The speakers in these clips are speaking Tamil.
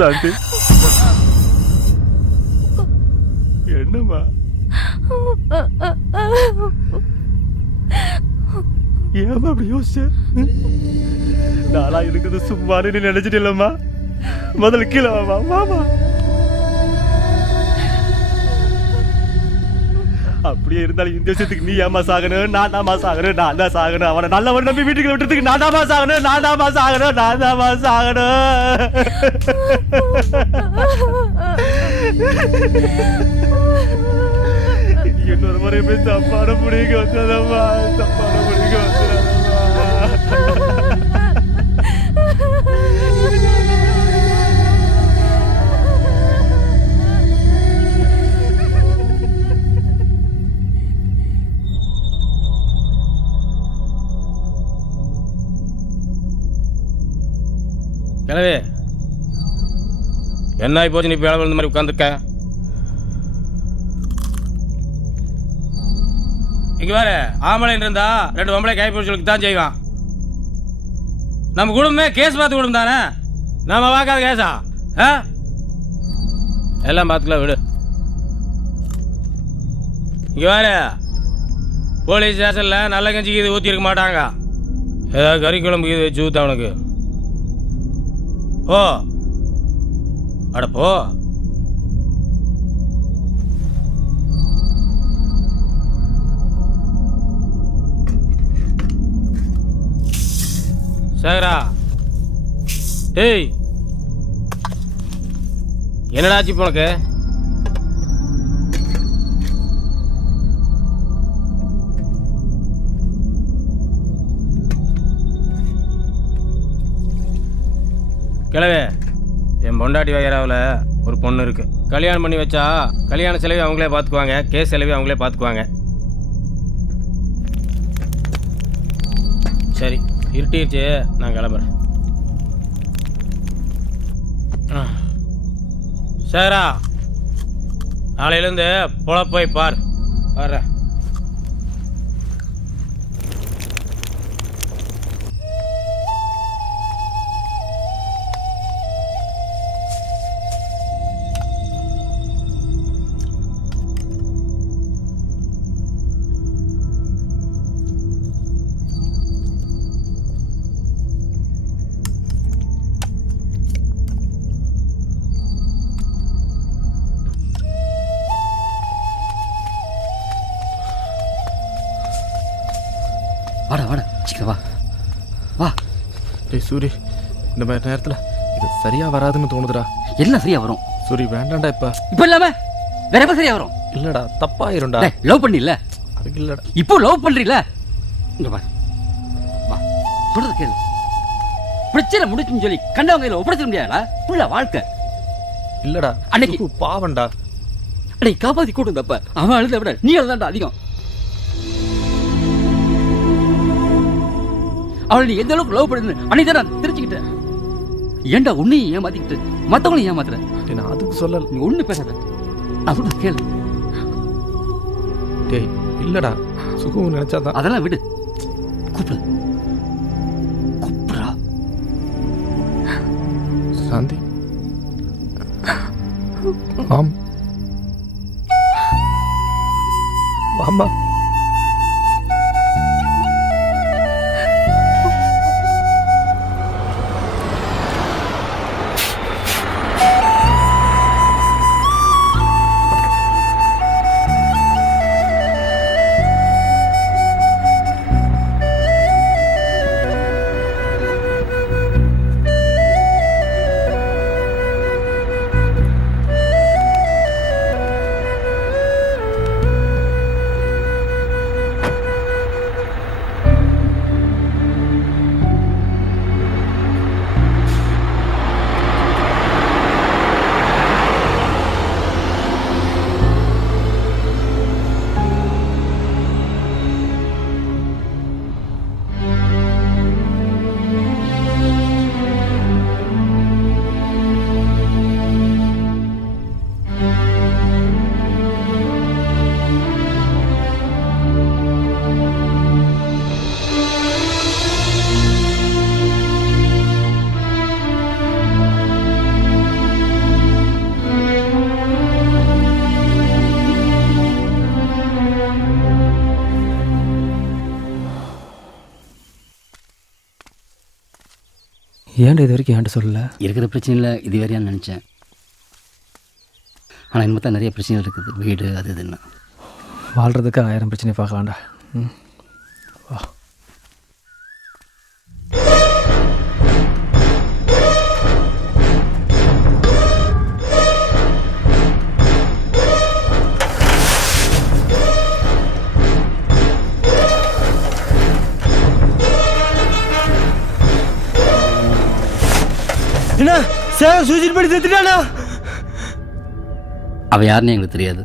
சாந்தி என்னம்மா ஏமா அப்படி யோசிச்ச? நாளா இருக்குது சும்மானு நீ நினைச்சிட்டு இல்லம்மா. முதல்ல கீழே வாமா மாமா. அப்படியே இருந்தாலும் இந்த விஷயத்துக்கு நீ ஏமா சாகணும், நான் தாமா சாகணும், நான் தான் சாகணும். அவனை நல்லவன் நம்பி வீட்டுக்கு விட்டுறதுக்கு நான் தாமா சாகணும், நான் தாமா சாகணும், நான் தாமா சாகணும். இன்னொரு முறை போய் தப்பான முடிவுக்கு வந்ததம்மா, தப்பான முடிவுக்கு வந்துடாதம்மா. கிழவே என்ன ஆகி போச்சு? நீ இப்போ இந்த மாதிரி உட்காந்துருக்க. இங்கே வேற ஆம்பளைன்னு இருந்தா 2 பொம்பளை கை பிடிச்சலுக்கு தான் செய்வான். நம்ம குடும்பமே கேஸ் பார்த்து குடும்பம் தானே, நம்ம பார்க்காத கேஸா? எல்லாம் பார்த்துக்கலாம் விடு. இங்கே வேற போலீஸ் ஸ்டேஷனில் நல்ல கஞ்சிக்கு இது ஊற்றி இருக்க மாட்டாங்க. ஏதாவது கறி குழம்புக்கு இது வச்சு ஊற்ற அவனுக்கு. ஓ அடப்போ. சேகரா, டேய் என்னடாச்சு இப்போ உனக்கு? கிழவே, என் பொண்டாட்டி வகைராவில் ஒரு பொண்ணு இருக்கு. கல்யாணம் பண்ணி வச்சா கல்யாண செலவை அவங்களே பார்த்துக்குவாங்க, கேஸ் செலவை அவங்களே பார்த்துக்குவாங்க. சரி இருட்டிடுச்சு, நான் கிளம்புறேன். சேகரா, நாளையிலேருந்து போய் பார். வர்றேன். வாடா வாடா சீக்கிரம் வா வா. டேய் சூரி, இந்த மாதிரி நேரத்தில் இது சரியா வராதுன்னு தோணுதுடா. எல்லாம் சரியா வரும் சூரி, வேண்டாம்டா. இப்போ இல்லாம வேற எப்ப சரியா வரும்? இல்லடா, தப்பாயிரும்டா. லவ் பண்ணில அதுக்கு இல்லடா. இப்போ லவ் பண்றீல, இங்க வா வா, சொல்றது கேளு. பிரச்சனை முடிச்சுன்னு சொல்லி கண்டவங்க கையில ஒப்படைச்சிட முடியாதா? புள்ள வாழ்க்கை இல்லடா, அன்னைக்கு பாவண்டா. அன்னைக்கு காப்பாத்தி கூட்டுந்தப்ப அவன் அழுத விட நீ அழுதாண்டா அதிகம். அவளை நீ எந்த அளவுக்கு லவ் பண்ணு அன்னைக்கு தான் நான் தெரிஞ்சுக்கிட்டேன். ஏன்டா உன்னையும் ஏமாத்திக்கிட்டு மற்றவங்களையும் ஏமாத்துற? நான் அதுக்கு சொல்லல. நீ ஒண்ணு பேசாத, அவன் கேளு. டேய் இல்லடா, சுகம் நினைச்சாதான். அதெல்லாம் விடு, கூப்பிடு கூப்பிடுறா. சாந்தி, ஆம் வாமா. ஏன்டா இது வரைக்கும் ஏன்ட்ட சொல்லல? இருக்கிற பிரச்சனையில் இது வேறையான்னு நினச்சேன். ஆனால் இனிமே தான் நிறைய பிரச்சனைகள் இருக்குது, வீடு அது இதுன்னு. வாழ்கிறதுக்கு 1000 பிரச்சனை பார்க்கலாம்டா. வா. என்ன சார் சூசைட் பண்ணி செத்துட்டானா? அவள் யாருன்னு எங்களுக்கு தெரியாது.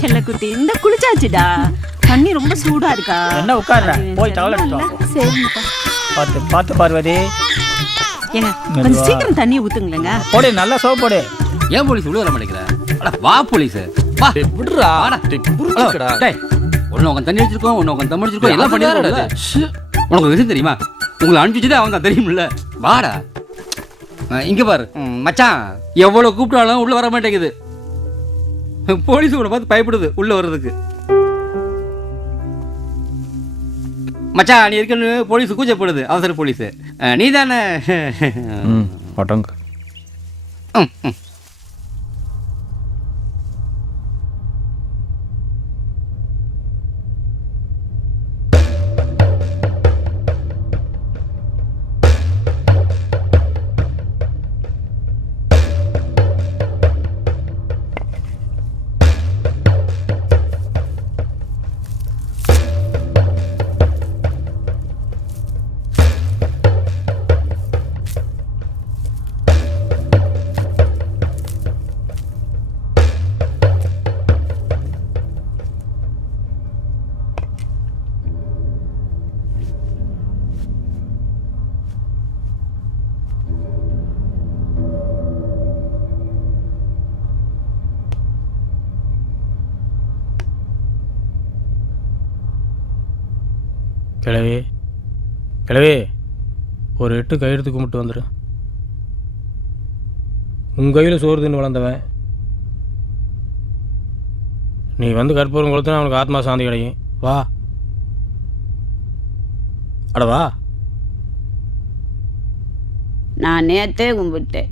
செல்லக்குட்டி இந்த குளிச்சாச்சுடா. தண்ணி ரொம்ப சூடா இருக்கா? என்ன உட்கார்ற? போய் டவல் எடுத்து வா. சரிப்பா. பார்த்து பார்த்து பார்வதி. ஏங்க கொஞ்சம் சீக்கிரம் தண்ணி ஊத்துங்களேங்க. போடு, நல்லா சோப் போடு. ஏன் போலீஸ் உள்ள வர மாட்டேங்கிற? அட வா போலீஸ், வா. விடுறா. புரிஞ்சுக்கடா. டேய், ஒண்ணு உங்க தண்ணி வச்சிருக்கோம், ஒண்ணு உங்க தம் வச்சிருக்கோம், எல்லாம் பண்ணிடுறா. உனக்கு ஒரு விஷயம் தெரியுமா? உங்களை அனுப்பிச்சதே அவங்க தெரியுமில்ல. வாடா. இங்க பாரு மச்சான், எவ்வளவு கூப்பிட்டாலும் உள்ள வர மாட்டேங்குது. போலீஸ் உன்னை பார்த்து பயப்படுது உள்ள வர்றதுக்கு. மச்சான் நீ இருக்குன்னு போலீஸ் கூச்சப்படுது, அவசர போலீஸ். நீ தானே? அடங்கு. கிழவி கிழவி, ஒரு 8 கையெடுத்து கும்பிட்டு வந்துடு. உன் கையில் சோறு தின்னு வளர்ந்தவன் நீ. வந்து கற்பூரம் கொடுத்தா அவனுக்கு ஆத்மா சாந்தி கிடைக்கும். வா, அட வா. நான் நேத்தே கும்பிட்டேன்.